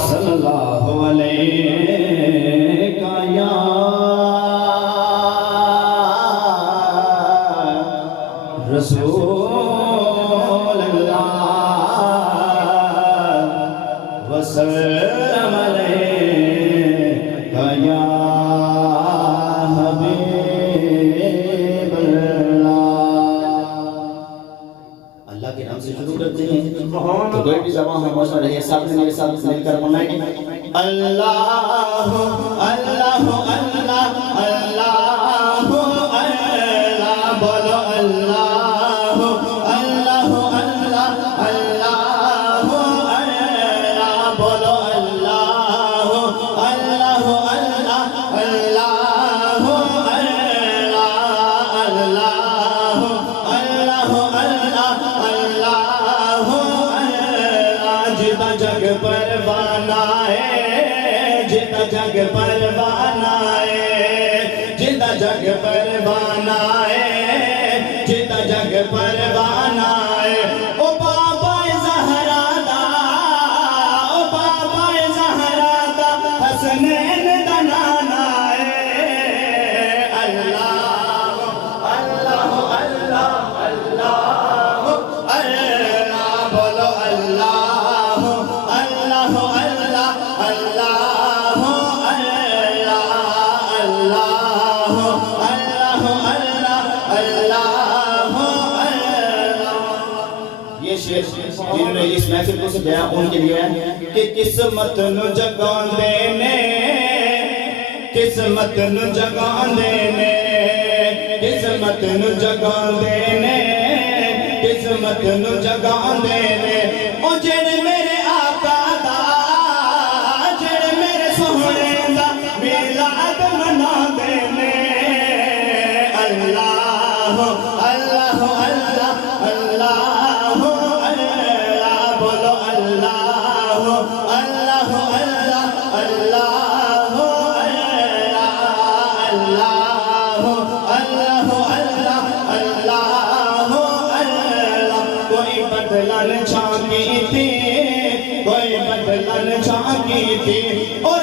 صلی اللہ علیہ کا یا رسول اللہ وسلم علیہ کا یا حبیب اللہ۔ اللہ کے نام سے شروع کرتے ہیں تو کوئی بھی زبان میں موسم رہے ساتھ میں میرے ساتھ مل کر منائیں گے اللہ اللہ اللہ اللہ اللہ بولو اللہ اللہ اللہ اللہ اللہ بولو اللہ اللہ اللہ اللہ اللہ اللہ اللہ جتا جگ پروانہ ہے جتا جگ پروانہ ہے جتا جگ پروانہ ہے جتا جگ پروانہ ہے او بابا زہرا دا او بابا زہرا دا حسنین دا نانا ہے اللہ اللہ اللہ اللہ اللہ بولو اللہ اللہ اللہ اللہ اللہ اللہ اللہ یہ شعر جنہوں نے اس محفل کو سے بیان ان کے لیے ہے کہ قسمت نو جگان دینے قسمت نو جگان دینے قسمت نو جگان دینے قسمت نو جگان دینے او جڑے میرے آقا دا جڑے میرے سوہنے دا میلاد منا دینے اللہ اللہ اللہ اللہ اللہ بولو اللہ اللہ اللہ اللہ اللہ اللہ اللہ اللہ کوئی بدلن چھانکی تھی کوئی بدلن چھانکی تھی اور